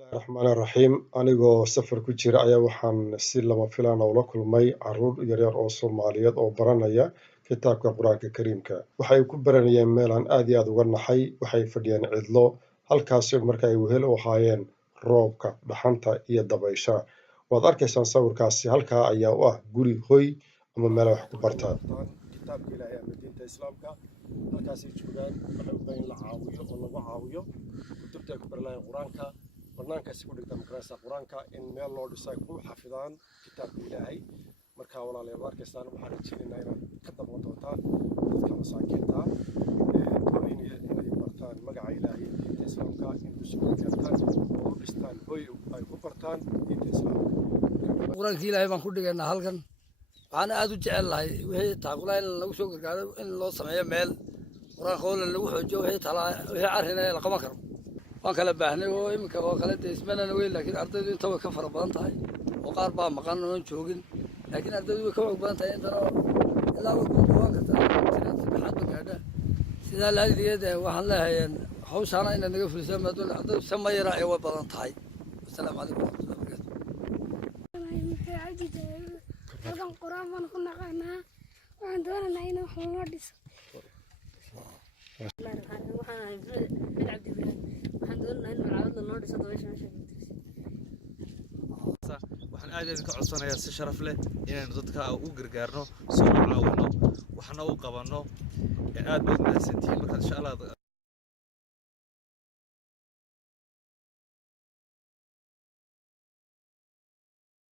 الرحمن الرحيم anigoo safar ku jira ayaa waxaan si lama filaan ah ula kulmay caruur yaryar oo Soomaaliyeed oo baranaya kitaabka Quraanka Kariimka. Waxay ku baranayeen meel aan aad iyo aad uga naxay, waxay fadhiyeen cidlo halkaas marka ay wehel u ahaayeen roobka, dhaxanta iyo dabaysha. Waad arkaysaan sawirkaasi halkaa ayaa u ah guri hoy ama meel wax ku bartaan. Kitaabka Ilaahay ama diinta Islaamka halkaas ay joogaan waxay u baahan la caawiyo oo lagu caawiyo kutubta ku baranayaan Quraanka. barnaamijkaas ku dhigta makrasa Quraanka in meel loo dhisay ku xafidaan kitaabka Ilaahay marka walaalayaal arkaysaan waxaan rajaynaynaa inaad ka daba doontaan dadka masaakiinta inay bartaan magaca Ilaahay diinta Islaamka in ku soo gaartaan oo dhistaan hoy ay ku bartaan diinta Islaamka. Quraanka Ilaahay baan ku dhigaynaa halkan waxaan aad u jecelahay wixii taaqulay in lagu soo gargaaro in loo sameeyo meel Quraanka oo lagu xoojiyo wixii arrinay la qaban karo. waan kala baahnay oo imika oo kala deesmanana way laakiin ardaydu inta way ka fara badan tahay oo qaar baa maqan oo joogin laakiin ardaydu way ka xoog badan tahay inta ilaa way ku dhawaan kartaa saddexaad gaadha sida laaliyeed waxaan leeyahay hawshaana in naga fuliso maadaama ardaydu sameeyra ay way badan tahay. Assalaamu calaykum halkan quraan baan ku naqaanaa waxaan doonaynaa in wax loo dhiso. waxaan aad ka codsanayaa si sharaf leh inaynu dadka u gargaarno soo caawino waxna u qabanno aad baad mahadsantihiin marka insha Allah